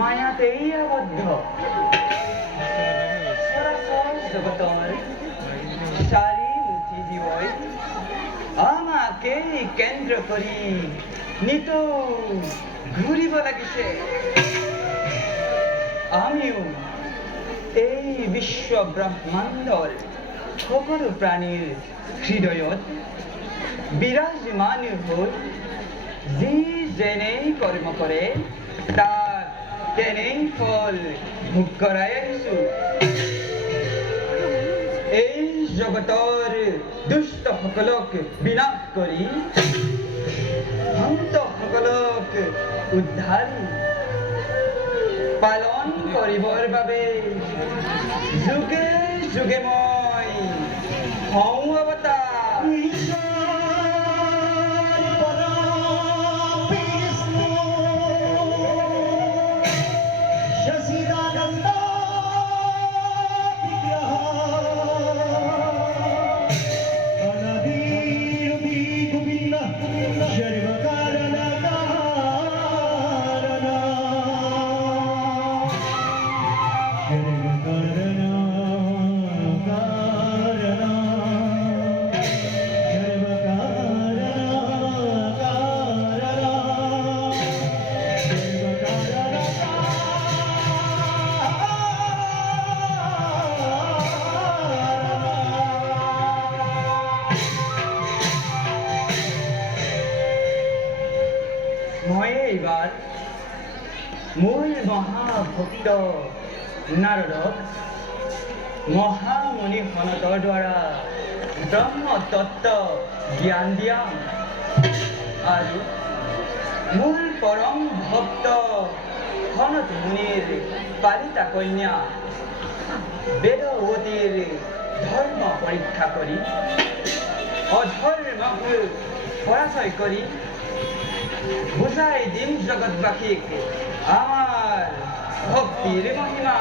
মায়াতেই আবদ্ধ সরাসর জগতর সারি মুঠি দিবই আমাকে কেন্দ্র করি নিত ঘুরিব লাগিছে আমিও এই বিশ্ব ব্রহ্মাণ্ডৰ সকলো প্ৰাণীৰ হৃদয়ত বিৰাজমান হৈ যি যেনেই কৰ্ম কৰে তাক তেনেই ফল ভোগ কৰাই আহিছো। এই জগতৰ দুষ্ট সকলক বিনাশ কৰি ভক্ত সকলক উদ্ধাৰ পালন কৰিবৰ বাবে যুগে যুগে মই হওঁ অৱতাৰ। মোৰ মহাভক্ত নাৰদক মহামুনি সনতৰ দ্বাৰা ব্ৰহ্ম তত্ত্ব জ্ঞান দিয়া আৰু মোৰ পৰম ভক্ত সনত মুনিৰ পালিতা কন্যা বেদৱতীৰ ধৰ্ম পৰীক্ষা কৰি অধৰ্মক পৰাজয় কৰি বুজাই দিম জগতবাসীক আমার ভক্তির মহিমা।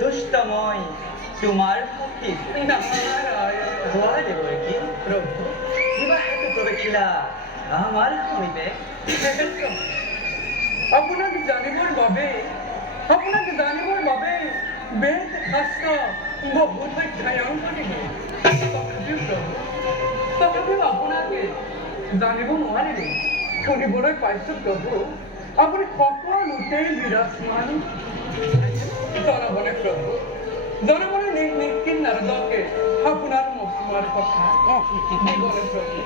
দুষ্টময় তোমার ভক্তি কিবা হেতু প্রবেশিলা আমার সমীপে আপনাকে জানিবার বাবে বেদ শাস্ত্র বহুত অধ্যয়ন করিলে তথাপিও আপনাকে জানিব নোৱাৰিলে শুনিবলৈ পাইছো প্ৰভু আপুনি সকলোতেই বিৰাজমান জনাবনে প্ৰভু জনাবনে নিখিল নাৰদকে আপোনাৰ মহিমাৰ কথা দিবনে প্ৰভু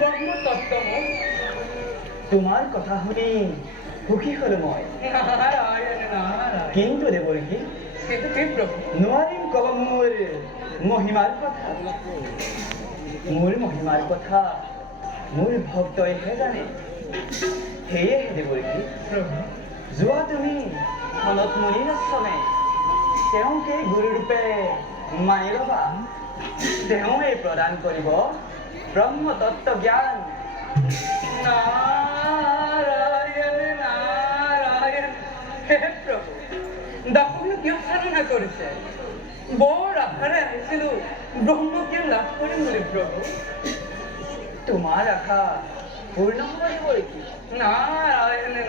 ব্ৰহ্ম তত্ত্ব মোক তোমার কথা শুনি সুখী হলো মই কিন্তু দেবর্ষী নোৱাৰিম কব মোৰ মহিমাৰ কথা মোৰ ভক্তইহে জানে সেয়েহে দেবৰ্ষী যোৱা তুমি সনত মুনিৰ আশ্ৰমে তেওঁকে গুৰুৰূপে মানি ল'বা তেওঁৱে প্ৰদান কৰিব ব্ৰহ্ম তত্ত্ব জ্ঞান দাসনে কিয় সাধনা কৰিছে বৰ আশাৰে আহিছিলো ব্ৰহ্মজ্ঞান লাভ কৰিম বুলি প্ৰভু তোমাৰ আশা পূৰ্ণ হ'ব দেবৰ্ষী নাৰায়ণে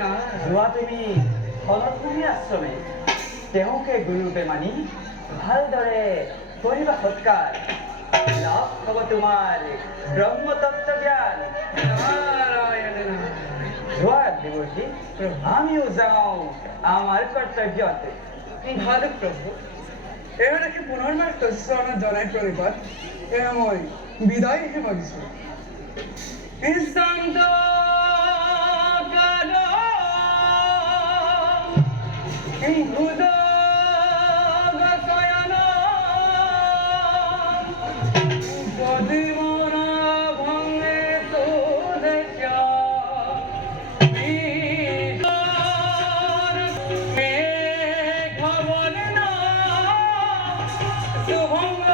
যোৱা তুমি সনত মুনিৰ আশ্ৰমে তেওঁকে গুৰুৰূপে মানি ভালদৰে করিবা সৎকার লাভ হব তোমার ব্রহ্মতত্ত্ব জ্ঞান নারায়ণ নারায়ণ। জোয়ার দেবর্ষি আমিও যাও আমার কর্তব্যতে ভালো প্রভু এবারে কি পুনর্বার তৎসরণ জনাই করিবার এমন বিদায় হেমাগিছে ইনসান্ত কালো ভুদ গসয়ন পদিমন ভঙ্গে সুদেশা শুভঙ্গ